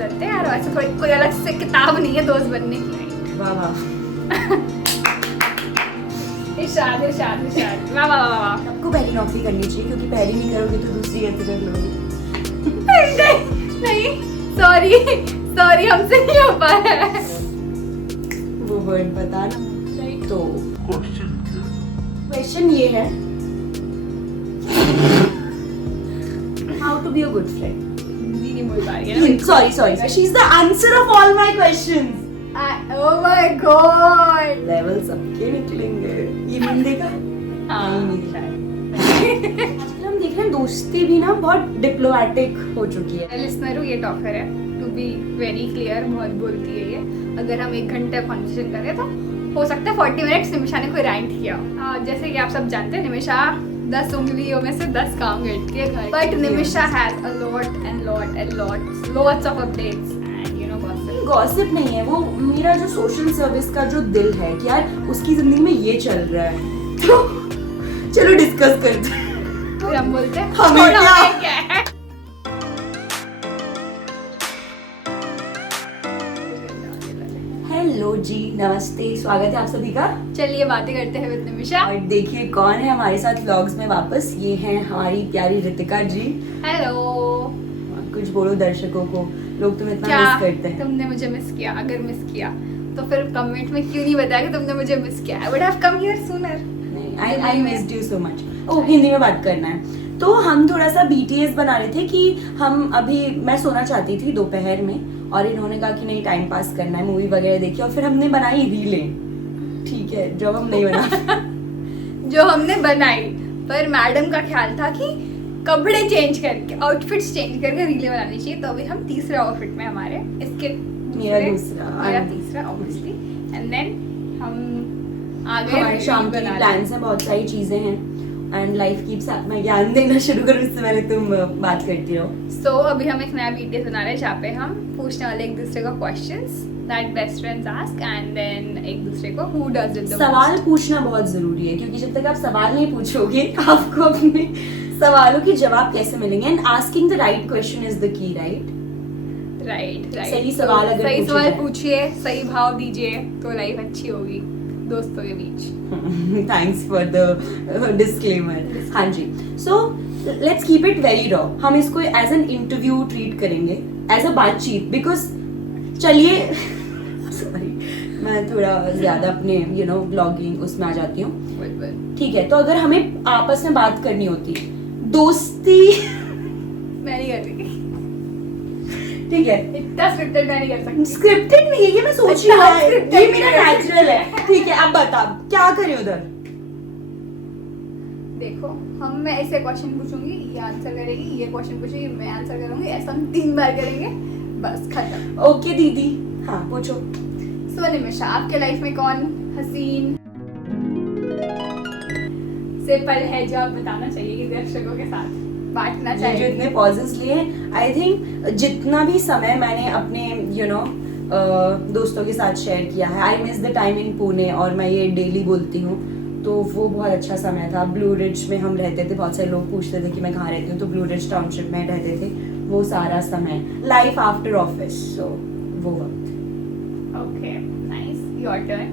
चलते हैं यार, वैसे थोड़ी कोई अलग से किताब नहीं है दोस्त बनने की। वाह वाह। इरशाद इरशाद इरशाद, वाह वाह वाह वाह। सबको पहली नौकरी करनी चाहिए, क्योंकि पहली नहीं करोगे तो दूसरी कैसे कर लोगे। नहीं सॉरी सॉरी, हमसे नहीं हो पाया है। वो वर्ड बता ना। Right. तो क्वेश्चन ये है, how to be a good friend. Hindi नहीं बोल पा रही है ना। Sorry she is the answer of all my questions. Oh my God. Level सबके निकलेंगे। ये मैंने देखा। हाँ, नहीं शायद। आजकल हम देख रहे हैं दोस्ती भी ना बहुत डिप्लोमेटिक हो चुकी है। लिसनर ये टॉकर है, टू बी वेरी क्लियर, बहुत बोलती है ये। अगर हम 1 घंटे कॉन्वर्सेशन करें तो हो सकता है 40 मिनट्स निमिषा ने कोई राइट किया। जैसे कि आप सब जानते हैं, निमिषा 10 उंगलियों में से 10 काम करती है घर। But Nimisha has a lot and lots of updates and you know gossip. Gossip नहीं है वो, मेरा जो सोशल सर्विस का जो दिल है कि यार उसकी जिंदगी में ये चल रहा है, तो चलो डिस्कस करते हैं। फिर हम बोलते हैं हमें छोड़ो, क्या? हमें क्या है। हेलो जी, नमस्ते, स्वागत है आप सभी का। चलिए बातें करते हैं विद निमिषा। और देखिए कौन है हमारे साथ व्लॉग्स में वापस, ये हैं हमारी प्यारी रितिका जी। हेलो। कुछ बोलो दर्शकों को, लोग तुम्हें इतना क्या मिस करते हैं। तुमने मुझे मिस किया? अगर मिस किया तो फिर कमेंट में क्यों नहीं बताया कि तुमने मुझे मिस किया? I would have come here sooner. नहीं, I missed you so much. Oh, Hindi में बात करना है तो हम थोड़ा सा BTS बना रहे थे कि हम अभी, मैं सोना चाहती थी दोपहर में और इन्होंने कहा कि नहीं टाइम पास करना है, मूवी वगैरह देखी, और फिर हमने बनाई रीलें। ठीक है, जब हम नहीं बना जो हमने बनाई, पर मैडम का ख्याल था कि कपड़े चेंज करके, आउटफिट्स चेंज करके रीलें बनानी चाहिए। तो अभी हम तीसरे आउटफिट में हमारे, इसके मेरा दूसरा, मेरा तीसरा ऑब्वियसली, एंड देन हम आगे हमारे शाम के प्लान्स हैं, बहुत सारी चीजें हैं एंड लाइफ कीप्स अप। मैं ज्ञान देना शुरू करूँ इससे पहले तुम बात करती रहो। सो अभी हम एक नया BTS बना रहे हैं जहाँ पे हम पूछने वाले एक दूसरे को questions that best friends ask, and then एक दूसरे को हु डज इट द सवाल पूछना बहुत जरूरी है, क्योंकि जब तक आप सवाल नहीं पूछोगे आपको अपने सवालों के जवाब कैसे मिलेंगे। And asking the right question is the key, right. Right. सही सवाल अगर सही पूछे सवाल जाए। पूछिए, सही भाव दीजिए, तो लाइफ अच्छी होगी दोस्तों के बीच। Thanks for the disclaimer. हाँ जी, so let's keep it very raw. हम इसको एज एन इंटरव्यू ट्रीट करेंगे, एज अ बातचीत, बिकॉज चलिए सॉरी मैं थोड़ा ज्यादा अपने ब्लॉगिंग उसमें आ जाती हूँ। ठीक है, तो अगर हमें आपस में बात करनी होती, दोस्ती मैं नहीं कर रही, ठीक है, इतना स्क्रिप्टेड मैं नहीं कर सकती। स्क्रिप्टेड नहीं है ये, मैं सोच रही अच्छा, हूँ, scripted ये मेरा नहीं है। नेचुरल है। ठीक है, अब बता क्या करें उधर। देखो, मैं ऐसे क्वेश्चन पूछूंगी, ये आंसर करेगी, ये क्वेश्चन पूछेगी, मैं आंसर करूंगी, ऐसा हम 3 बार करेंगे, बस खत्म। ओके दीदी, हाँ पूछो। सो निमिषा, आपके लाइफ में कौन हसीन से पल है जो आप बताना चाहिए कि दर्शकों के साथ बांटना ये जो चाहिए? इतने पॉजेस लिए, आई थिंक जितना भी समय मैंने अपने दोस्तों के साथ शेयर किया है, I miss the time in Pune, और मैं ये डेली बोलती हूँ, तो वो बहुत अच्छा समय था। ब्लू रिज में हम रहते थे, बहुत सारे लोग पूछते थे कि मैं कहाँ रहती हूँ, तो ब्लू रिज टाउनशिप में रहते थे। वो सारा समय, लाइफ आफ्टर ऑफिस, सो वो वक्त। Okay, nice, your turn.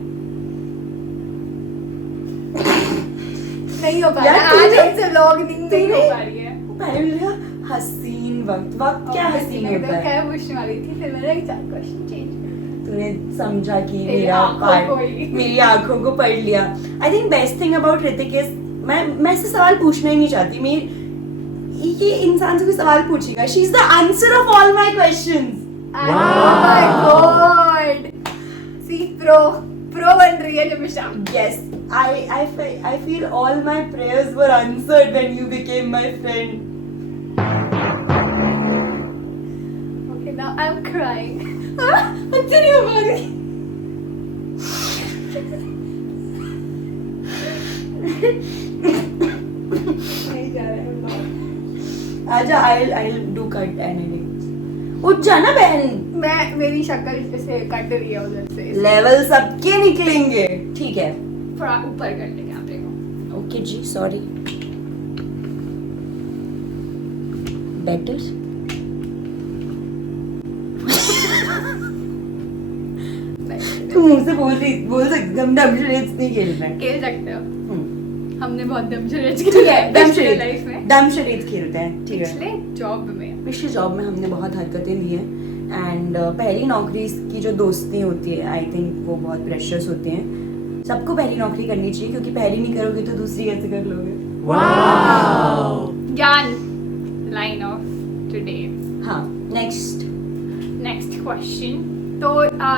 नहीं हो पा रहा यार, आज, तूने- हमसे व्लॉग नहीं हो पा रही है। पहले मेरा हसीन वक्त क्या हसीन होता है। क्या पूछने वाली थी, फिर मैंने 4 क्वेश्चन चेंज कर। तूने समझा कि तेरी मेरा आँखों को ही। मेरी आंखों को पढ़ लिया। I think best thing about Hrithik is, मैं इससे सवाल पूछना ही नहीं चाहती। ये इंसान से कोई सवाल पूछेगा, she is the answer of all my questions. Oh my God! See, pro बन रही है Nimisha. Yes, I feel all my prayers were answered when you became my friend. Okay, now I'm crying. अच्छा नहीं हो पा रही। नहीं जा रहा है। आजा, I'll do cut and edit. उठ जा ना बहन। मेरी शक्ल से कट रही है उधर से। लेवल सबके निकलेंगे, ठीक है। थोड़ा ऊपर कर ले कैमरे को। ओके जी, सॉरी। बेटर से बोल सकते हम डम शरेड्स नहीं खेल रहे हैं। खेल सकते हो, हमने बहुत डम शरेड्स ठीक है, डम लाइफ में, शरेड्स खेलते हैं, ठीक है। पिछले जॉब में हमने बहुत हरकतें ली हैं एंड पहली नौकरी की जो दोस्ती होती है आई थिंक वो बहुत प्रेशियस होती हैं। सबको पहली नौकरी करनी चाहिए क्योंकि पहली नहीं करोगे तो दूसरी कैसे कर लोगे। ज्ञान लाइन ऑफ टुडे। हाँ, नेक्स्ट क्वेश्चन। तो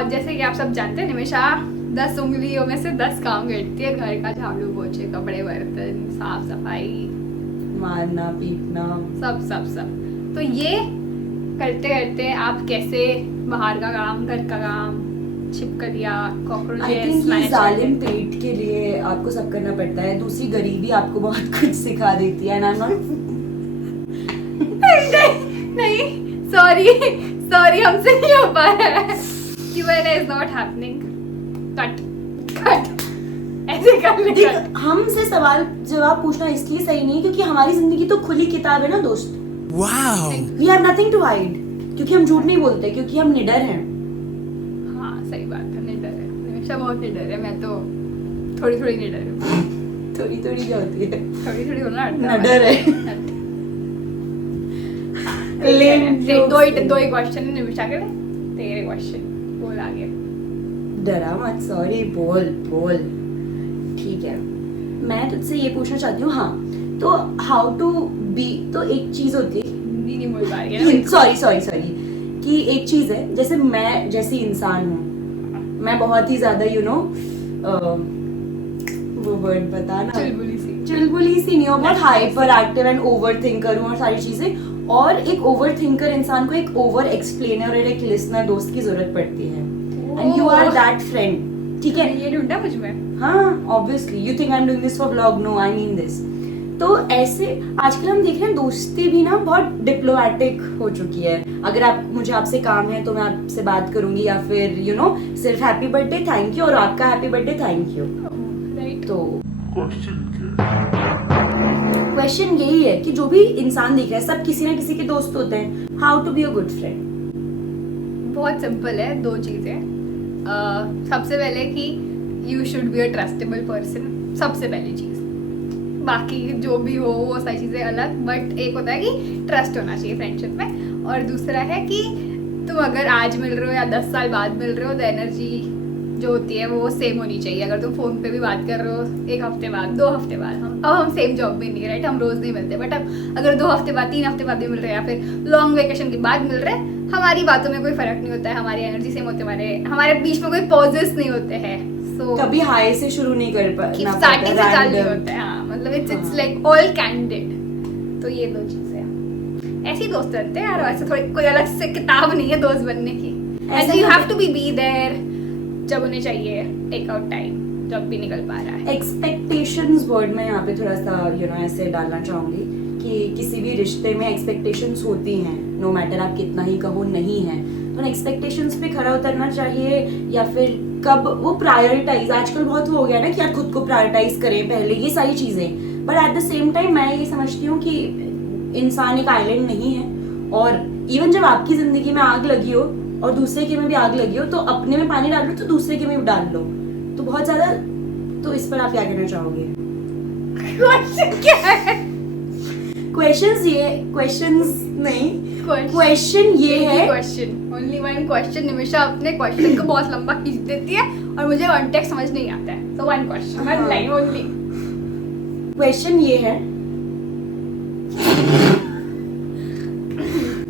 जैसे कि आप सब जानते हैं निमिषा 10 उंगलियों में से 10 काम करती है, घर का झाड़ू पोछे, कपड़े बर्तन, साफ सफाई, मारना पीटना, सब। तो ये करते करते आप कैसे बाहर का काम, घर का काम, छिपकलियाँ, आई थिंक कॉकरोचेस ये जालिम पेट के लिए आपको सब करना पड़ता है। दूसरी गरीबी आपको बहुत कुछ सिखा देती है। नहीं, सॉरी हमसे नहीं हो पा रहा है। Q&A is not happening. Cut ऐसे कर ले। हमसे सवाल जवाब पूछना इसलिए सही नहीं क्योंकि हमारी जिंदगी तो खुली किताब है ना दोस्त। Wow. We have nothing to hide क्योंकि हम झूठ नहीं बोलते, क्योंकि हम निडर हैं। हाँ सही बात है, निडर है निमिषा, बहुत निडर है। मैं तो थोड़ी निडर हूँ। थोड़ी क्या होती है? थोड़ी बोलना निडर है। दो ही क्वेश्चन है निमिषा के लिए, तेरे क्वेश्चन बोल आगे। डरा मत, सॉरी, बोल। ठीक है, मैं तुझसे ये पूछना चाहती हूँ। हाँ, तो हाउ टू बी, तो एक चीज होती है, हिंदी नहीं बोल पा रही है। सॉरी कि एक चीज है, जैसे मैं जैसी इंसान हूँ, मैं बहुत ही ज्यादा वो वर्ड बता ना, चुलबुली सी नहीं हूँ, बहुत hyper active and over thinker हूँ और सारी चीजें। और एक ओवर थिंकर इंसान को एक ओवर एक्सप्लेनर और एक लिसनर दोस्त की जरूरत पड़ती है, and you are that friend. ठीक है, ये ढूंढा मुझ में। हाँ, obviously you think I am doing this for vlog, no I mean this. तो ऐसे आजकल हम देख रहे हैं दोस्ती भी ना बहुत डिप्लोमेटिक हो चुकी है। अगर आपसे काम है तो मैं आपसे बात करूंगी, या फिर सिर्फ हैप्पी बर्थडे थैंक यू और आपका happy birthday thank you. Right. तो क्वेश्चन यही है कि जो भी इंसान दिख रहा है सब किसी ना किसी के दोस्त होते हैं। How to be a good friend? बहुत सिंपल है, 2 चीजें। सबसे पहले कि you should be a trustable person, सबसे पहली चीज। बाकी जो भी हो वो सारी चीजें अलग, बट एक होता है कि ट्रस्ट होना चाहिए फ्रेंडशिप में। और दूसरा है कि तुम अगर आज मिल रहे हो या 10 साल बाद मिल रहे हो तो एनर्जी जो होती है वो सेम होनी चाहिए। अगर तुम फोन पे भी बात कर रहे हो 1 हफ्ते बाद, 2 हफ्ते बाद, हम सेम जॉब में नहीं, राइट, हम रोज नहीं मिलते, बट अब अगर 2 हफ्ते बाद, 3 हफ्ते बाद भी मिल रहे हैं या फिर लॉन्ग वेकेशन के बाद मिल रहे हैं, हमारी बातों में कोई फर्क नहीं होता है, हमारी एनर्जी सेम होती है, हमारे बीच में कोई पॉजेस नहीं होते हैं। सो कभी हाई से शुरू नहीं कर पाना, स्टार्टिंग से चालू नहीं होता है। हाँ, मतलब इट्स लाइक ऑल कैंडिड। तो ये 2 चीजें हैं। ऐसे ही दोस्त रहते हैं यार, ऐसे थोड़ी कोई अलग से किताब नहीं है दोस्त बनने की। And you have to be there जब उन्हें चाहिए, टेक आउट टाइम जब भी निकल पा रहा है। एक्सपेक्टेशंस वर्ड में यहाँ पे थोड़ा सा ऐसे डालना चाहूंगी कि किसी भी रिश्ते में एक्सपेक्टेशंस होती हैं, नो मैटर आप कितना ही कहो नहीं है, तो एक्सपेक्टेशंस पे खरा उतरना चाहिए। या फिर कब वो प्रायोरिटाइज, आजकल बहुत हो गया ना कि यार खुद को प्रायोरिटाइज करें पहले, ये सारी चीजें। But at the same time मैं ये समझती हूँ कि इंसान एक आइलैंड नहीं है, और इवन जब आपकी जिंदगी में आग लगी हो और दूसरे के में भी आग लगी हो, तो अपने में पानी डाल लो तो दूसरे के में भी डाल लो, तो बहुत ज्यादा। तो इस पर आप क्या कहना चाहोगे? क्वेश्चन क्या है? क्वेश्चन ये है, question only one question. Nimisha अपने क्वेश्चन को बहुत लंबा खींच देती है और मुझे कॉन्टेक्स्ट समझ नहीं आता है। So one question, one line only. Question ये है,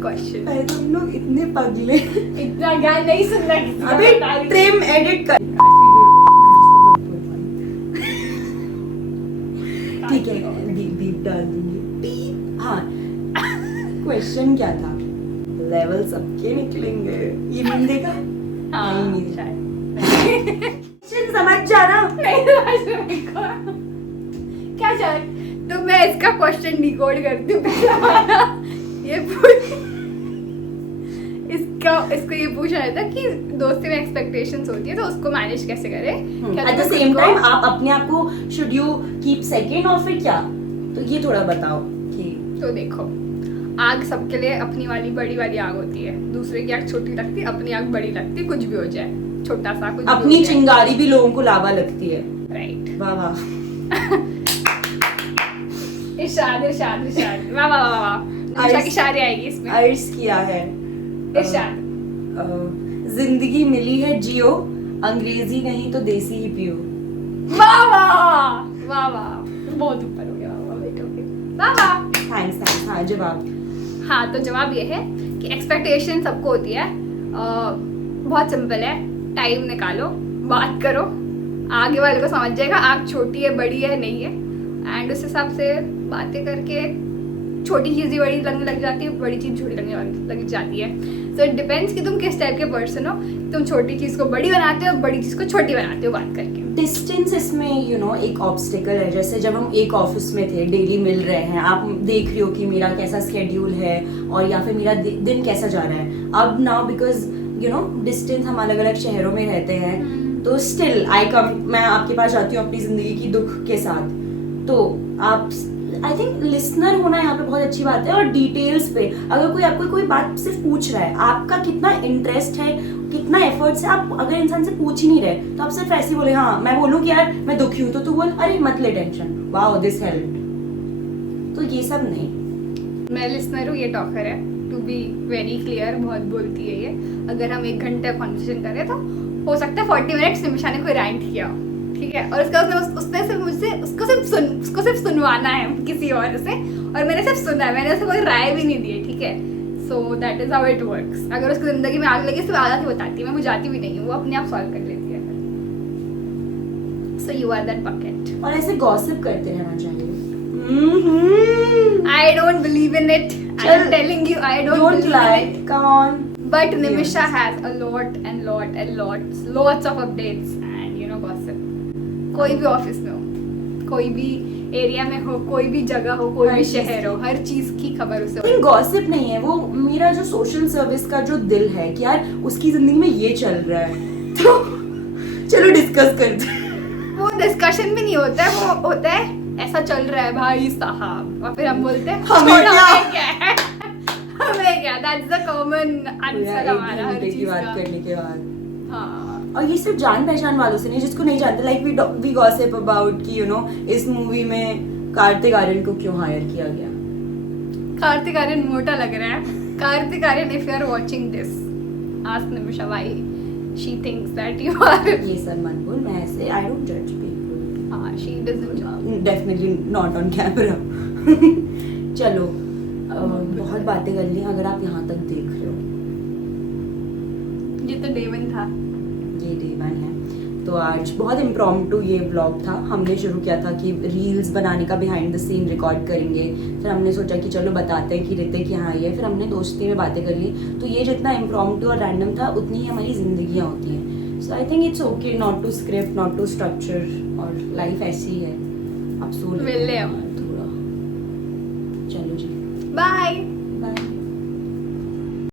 क्वेश्चन पहले तुम लोग इतने पगले, इतना ज्ञान नहीं सुनना किसी का। अबे ट्रिम एडिट कर, ठीक है, बीप डाल दूंगी। हाँ, क्वेश्चन क्या था? लेवल सबके निकलेंगे, ये मैंने देखा। हाँ, नहीं शायद। क्वेश्चन समझ जाना। नहीं समझ रही को। क्या चाह, तो मैं इसका क्वेश्चन डिकोड करती हूँ पहला वाला। इसको ये पूछा जाता है कि दोस्ती में एक्सपेक्टेशंस होती है तो उसको मैनेज कैसे करें। एट द सेम टाइम आप अपने आप को शुड यू कीप सेकंड और फिर क्या, तो ये थोड़ा बताओ कि। तो देखो, आग सबके लिए अपनी वाली बड़ी वाली आग होती है, दूसरे की आग छोटी लगती है, अपनी आग बड़ी लगती है, कुछ भी हो जाए। छोटा सा कुछ अपनी चिंगारी भी लोगों को लावा लगती है। राइट। वाह वाह। इरशाद इरशाद इरशाद, वाह वाह वाह वाह। निमिषा की शायरी आएगी इसमें। अर्ज किया है। इरशाद। जिंदगी मिली है जियो, अंग्रेजी नहीं तो देसी ही पियो। वाह वाह वाह वाह, बहुत ऊपर हो गया। वाह बेटो के वाह वाह। थैंक्स। हाँ जवाब। हाँ तो जवाब ये है कि एक्सपेक्टेशन सबको होती है। बहुत सिंपल है, टाइम निकालो, बात करो, आगे वाले को समझ जाएगा आप छोटी है बड़ी है नहीं है, एंड उस हिसाब से बातें करके छोटी चीज़ ही बड़ी लगने लग जाती है, बड़ी चीज़ छोटी लगने लग जाती है। सो इट डिपेंड्स कि तुम किस टाइप के पर्सन हो, तुम छोटी चीज़ को बड़ी बनाते हो, बड़ी चीज़ को छोटी बनाते हो बात करके। डिस्टेंस इसमें एक ऑब्स्टिकल है। जैसे जब हम एक ऑफिस में थे, डेली मिल रहे हैं, आप देख रही हो कि मेरा कैसा स्केड्यूल है और या फिर मेरा दिन कैसा जा रहा है। अब नाउ बिकॉज डिस्टेंस, हम अलग अलग शहरों में रहते हैं, तो स्टिल मैं आपके पास जाती हूँ अपनी जिंदगी की दुख के साथ, तो आप आई थिंक लिसनर होना यहाँ पे बहुत अच्छी बात है। और डिटेल्स पे अगर कोई आपको कोई बात सिर्फ पूछ रहा है, आपका कितना इंटरेस्ट है, कितना एफर्ट्स है, आप अगर इंसान से पूछ ही नहीं रहे तो आप सिर्फ ऐसे बोले हाँ, मैं बोलूँ कि यार मैं दुखी हूँ, तो तू बोल अरे मत ले टेंशन, वाओ दिस हेल्प। तो ये सब नहीं। मैं लिसनर हूँ, ये टॉकर है। टू बी वेरी क्लियर, बहुत बोलती है ये। अगर हम 1 घंटे कॉन्वर्सेशन करें तो हो सकता है 40 मिनट्स निमिषा ने कोई राइट किया हो, ठीक है, और उसने सिर्फ मुझसे उसको सिर्फ सुनवाना है किसी और से, और मैंने सिर्फ सुना है, मैंने उसे कोई राय भी नहीं दी है, ठीक है। So that is how it works. अगर उसकी जिंदगी में आग लगी तो आधा ही बताती है, मैं बुझाती भी नहीं हूँ, वो अपने आप सॉल्व कर लेती है। So you are that bucket. और ऐसे गॉसिप करते रहना चाहिए। I don't believe in it. I'm telling you, I don't believe lie. in it. Come on. But Nimisha has a lots of updates and gossip. कोई भी office में हो, कोई भी एरिया में हो, कोई भी जगह हो, कोई भी शहर हो, हर चीज की खबर उसे लेकिन गॉसिप नहीं है वो, मेरा जो सोशल सर्विस का जो दिल है कि यार उसकी जिंदगी में ये चल रहा है, तो चलो डिस्कस करते हैं। वो डिस्कशन भी नहीं होता है, वो होता है ऐसा चल रहा है भाई साहब, और फिर हम बोलते हैं हमें क्या है हमें क्या। दैट्स द कॉमन आंसर हमारा हर की चीज बात का। करने के बाद। हाँ, और ये सिर्फ जान पहचान वालों से नहीं, जिसको नहीं जानते, लाइक वी गॉसिप अबाउट कि इस मूवी में कार्तिक आर्यन को क्यों हायर किया गया। कार्तिक आर्यन मोटा लग रहा है। Kartik Aaryan, if you are watching this, ask Nimisha why she thinks that you are. ये सब मत बोल, मैं ऐसे आई डोंट जज पीपल। हाँ, she doesn't definitely not on camera. चलो बहुत बातें कर ली। अगर आप यहाँ तक देख रहे हो, ये तो डे 1 था, ये डे 1 है, तो आज बहुत इम्प्रॉम्प्टू ये व्लॉग था। हमने शुरू किया था कि रील्स बनाने का बिहाइंड द सीन रिकॉर्ड करेंगे, फिर हमने सोचा कि चलो बताते हैं कि ऋतिक यहाँ आई है, फिर हमने दोस्ती में बातें कर ली। तो ये जितना इम्प्रॉम्प्टू और रैंडम था, उतनी ही हमारी जिंदगियाँ होती हैं। So I think it's okay not to script, not to structure, और लाइफ ऐसी है। अब सो मिल ले अब। थोड़ा। चलो जी, बाय। बाय।